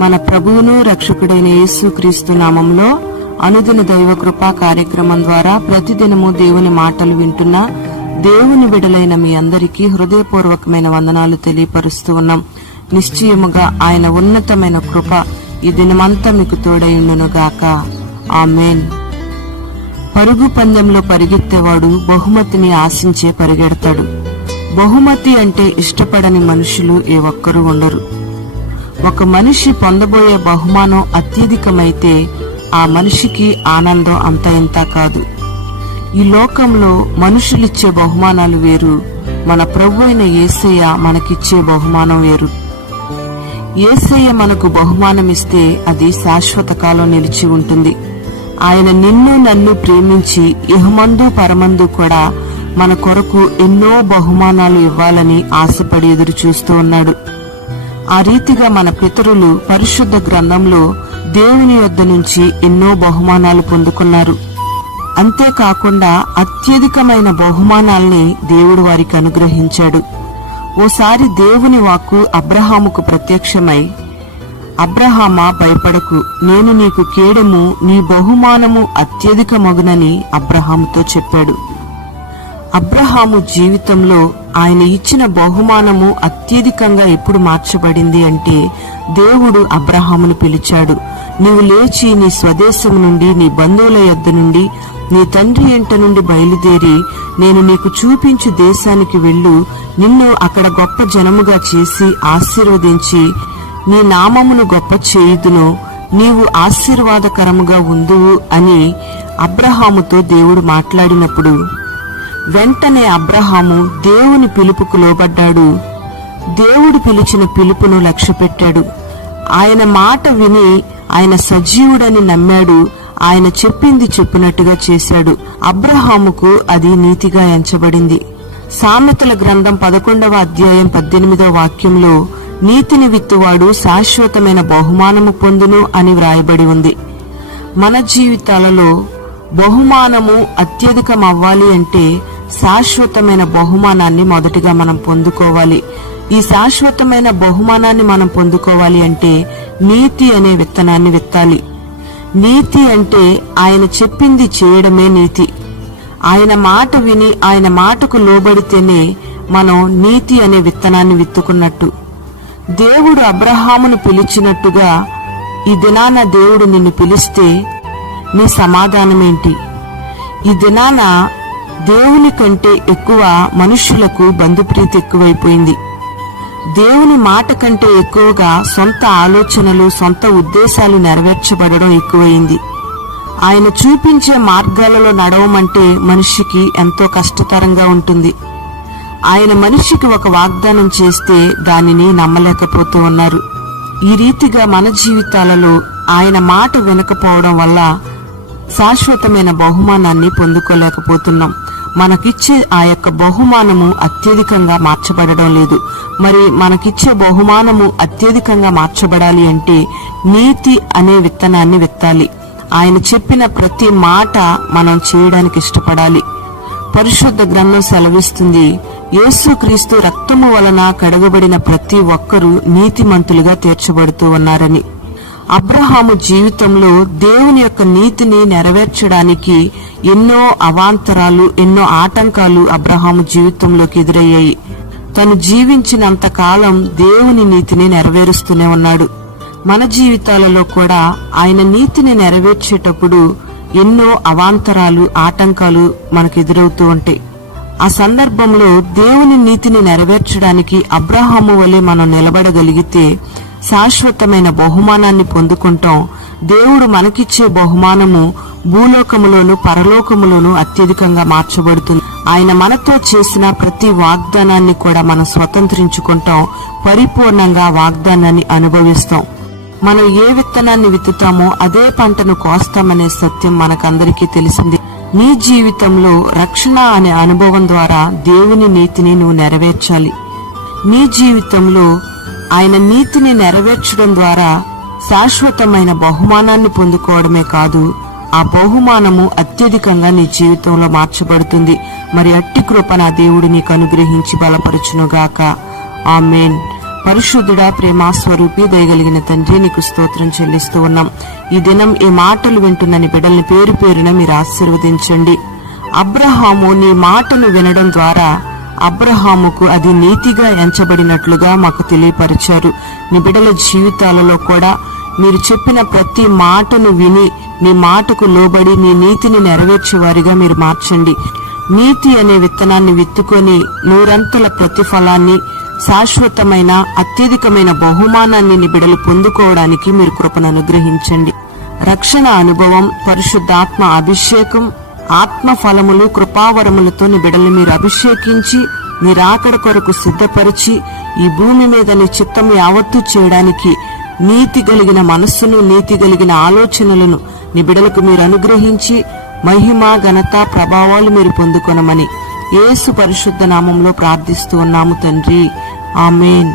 మన ప్రభువును రక్షకుడైన యేసుక్రీస్తు నామంలో అనుదిన దైవ కృపా కార్యక్రమం ద్వారా ప్రతిదినము దేవుని మాటలు వింటున్న దేవుని బిడ్డలైన మీ అందరికీ హృదయపూర్వకమైన వందనాలు తెలియపరుస్తూ ఉన్నాం. నిశ్చయముగా ఆయన ఉన్నతమైన కృప ఈ దినమంతా మీకు తోడైండునుగాక. ఆమేన్. పరుగు పందెంలో పరిగెత్తేవాడు బహుమతిని ఆశించే పరిగెడతాడు. బహుమతి అంటే ఇష్టపడని మనుషులు ఏ ఒక్కరూ ఉండరు. ఒక మనిషి పొందబోయే బహుమానం అత్యధికమైతే ఆ మనిషికి ఆనందం అంత ఇంత కాదు. ఈ లోకంలో మనుషులిచ్చే బహుమానాలు వేరు, మన ప్రభువైన యేసయ్య మనకిచ్చే బహుమానం వేరు. యేసయ్య మనకు బహుమానమిస్తే అది శాశ్వత కాలం నిలిచి ఉంటుంది. ఆయన నిన్ను నన్ను ప్రేమించి ఇహమందు పరమందు కూడా మన కొరకు ఎన్నో బహుమానాలు ఇవ్వాలని ఆశపడి ఎదురు చూస్తూ ఉన్నాడు. ఆ రీతిగా మన పితరులు పరిశుద్ధ గ్రంథంలో దేవుని యొద్ద నుంచి ఎన్నో బహుమానాలు పొందుకున్నారు. అంతేకాకుండా అత్యధికమైన బహుమానాల్ని దేవుడు వారికి అనుగ్రహించాడు. ఓసారి దేవుని వాక్కు అబ్రహాముకు ప్రత్యక్షమై, అబ్రహామా భయపడకు, నేను నీకు కేడము, నీ బహుమానము అత్యధికమగునని అబ్రహాముతో చెప్పాడు. అబ్రహాము జీవితంలో ఆయన ఇచ్చిన బహుమానము అత్యధికంగా ఎప్పుడు మార్చబడింది అంటే, దేవుడు అబ్రహామును పిలిచాడు. నీవు లేచి నీ స్వదేశం నుండి, నీ బంధువుల యొద్ద నుండి, నీ తండ్రి ఇంట నుండి బయలుదేరి నేను నీకు చూపించు దేశానికి వెళ్ళు. నిన్ను అక్కడ గొప్ప జనముగా చేసి ఆశీర్వదించి నీ నామమును గొప్ప చేయుదును, నీవు ఆశీర్వాదకరముగా ఉందువు అని అబ్రహాముతో దేవుడు మాట్లాడినప్పుడు వెంటనే అబ్రహాము దేవుని పిలుపుకు లోబడ్డాడు. దేవుడు పిలిచిన పిలుపును లక్ష్యపెట్టాడు. ఆయన మాట విని ఆయన సజీవుడని నమ్మాడు. ఆయన చెప్పింది చెప్పినట్టుగా చేశాడు. అబ్రహాముకు అది నీతిగా ఎంచబడింది. సామెతల గ్రంథం 11వ అధ్యాయం 18వ వాక్యంలో నీతిని విత్తువాడు శాశ్వతమైన బహుమానము పొందును అని వ్రాయబడి ఉంది. మన జీవితాలలో బహుమానము అత్యధికమవ్వాలి అంటే శాశ్వతమైన బహుమానాన్ని మొదటిగా మనం పొందుకోవాలి. ఈ శాశ్వతమైన బహుమానాన్ని మనం పొందుకోవాలి అంటే నీతి అనే విత్తనాన్ని విత్తాలి. నీతి అంటే ఆయన చెప్పింది చేయడమే నీతి. ఆయన మాట విని ఆయన మాటకు లోబడితేనే మనం నీతి అనే విత్తనాన్ని విత్తుకున్నట్టు. దేవుడు అబ్రహామును పిలిచినట్టుగా ఈ దినాన దేవుడు నిన్ను పిలిస్తే నీ సమాధానమేంటి? ఈ దినాన దేవుని కంటే ఎక్కువ మనుష్యులకు బంధుప్రీతి ఎక్కువైపోయింది. దేవుని మాట కంటే ఎక్కువగా సొంత ఆలోచనలు, సొంత ఉద్దేశాలు నెరవేర్చబడడం ఎక్కువైంది. ఆయన చూపించే మార్గాలలో నడవమంటే మనిషికి ఎంతో కష్టతరంగా ఉంటుంది. ఆయన మనిషికి ఒక వాగ్దానం చేస్తే దానిని నమ్మలేకపోతూ ఉన్నారు. ఈ రీతిగా మన జీవితాలలో ఆయన మాట వినకపోవడం వల్ల శాశ్వతమైన బహుమానాన్ని పొందుకోలేకపోతున్నాం. మనకిచ్చే ఆ యొక్క బహుమానము అత్యధికంగా మార్చబడడం లేదు. మరి మనకిచ్చే బహుమానము అత్యధికంగా మార్చబడాలి అంటే నీతి అనే విత్తనాన్ని విత్తాలి. ఆయన చెప్పిన ప్రతి మాట మనం చేయడానికి ఇష్టపడాలి. పరిశుద్ధ గ్రంథం సెలవిస్తుంది, యేసుక్రీస్తు రక్తము వలన కడగబడిన ప్రతి ఒక్కరూ నీతిమంతులుగా తీర్చబడుతూ ఉన్నారని. అబ్రహాము జీవితంలో దేవుని యొక్క నీతిని నెరవేర్చడానికి ఎన్నో అవాంతరాలు, ఎన్నో ఆటంకాలు అబ్రహాము జీవితంలోకి ఎదురయ్యాయి. తను జీవించినంత కాలం దేవుని నీతిని నెరవేరుస్తూనే ఉన్నాడు. మన జీవితాలలో కూడా ఆయన నీతిని నెరవేర్చేటప్పుడు ఎన్నో అవాంతరాలు, ఆటంకాలు మనకు ఎదురవుతూ ఉంటాయి. ఆ సందర్భంలో దేవుని నీతిని నెరవేర్చడానికి అబ్రహాము వలె మనం నిలబడగలిగితే శాశ్వతమైన బహుమానాన్ని పొందుకుంటాం. దేవుడు మనకిచ్చే బహుమానము భూలోకములోను పరలోకములోను అత్యధికంగా మార్చబడుతుంది. ఆయన మనతో చేసిన ప్రతి వాగ్దానాన్ని కూడా మనం స్వతంత్రించుకుంటాం. పరిపూర్ణంగా వాగ్దానాన్ని అనుభవిస్తాం. మనం ఏ విత్తనాన్ని విత్తుతామో అదే పంటను కోస్తామనే సత్యం మనకందరికీ తెలిసింది. నీ జీవితంలో రక్షణ అనే అనుభవం ద్వారా దేవుని నీతిని నువ్వు నెరవేర్చాలి. నీ జీవితంలో ఆయన నీతిని నెరవేర్చడం ద్వారా శాశ్వతమైన బహుమానాన్ని పొందుకోవడమే కాదు, ఆ బహుమానము అత్యధికంగా నీ జీవితంలో మార్చబడుతుంది. మరి అట్టి కృప నా దేవుడు నీకు అనుగ్రహించి బలపరచునుగాక. ఆమేన్. పరిశుద్ధుడా, ప్రేమ స్వరూపి, దయగలిగిన తండ్రి, నీకు స్తోత్రం చెల్లిస్తూ ఉన్నాం. ఈ దినం ఈ మాటలు వింటున్నని బిడ్డల్ని పేరు పేరున మీరు ఆశీర్వదించండి. అబ్రహాము నీ మాటను వినడం ద్వారా అబ్రహాముకు అది నీతిగా ఎంచబడినట్లుగా మాకు తెలియపరిచారు. నీ బిడ్డల జీవితాలలో కూడా మీరు చెప్పిన ప్రతి మాటను విని నీ మాటకు లోబడి నీ నీతిని నెరవేర్చే వారిగా మీరు మార్చండి. నీతి అనే విత్తనాన్ని విత్తుకొని నూరంతుల ప్రతిఫలాన్ని, శాశ్వతమైన అత్యధికమైన బహుమానాన్ని నీ బిడ్డలు పొందుకోవడానికి మీరు కృపను అనుగ్రహించండి. రక్షణ అనుభవం, పరిశుద్ధాత్మ అభిషేకం, ఆత్మ ఫలములు, కృపావరములతో నీ బిడ్డల్ని మీరు అభిషేకించి నీ రాకడ కొరకు సిద్ధపరిచి ఈ భూమి మీద నీ చిత్తం యావత్తు చేయడానికి నీతి కలిగిన మనస్సును, నీతి కలిగిన ఆలోచనలను నీ బిడ్డలకు మీరు అనుగ్రహించి మహిమ, ఘనత, ప్రభావాలు మీరు పొందుకొనమని యేసు పరిశుద్ధ నామంలో ప్రార్థిస్తూ ఉన్నాము తండ్రి. ఆమేన్.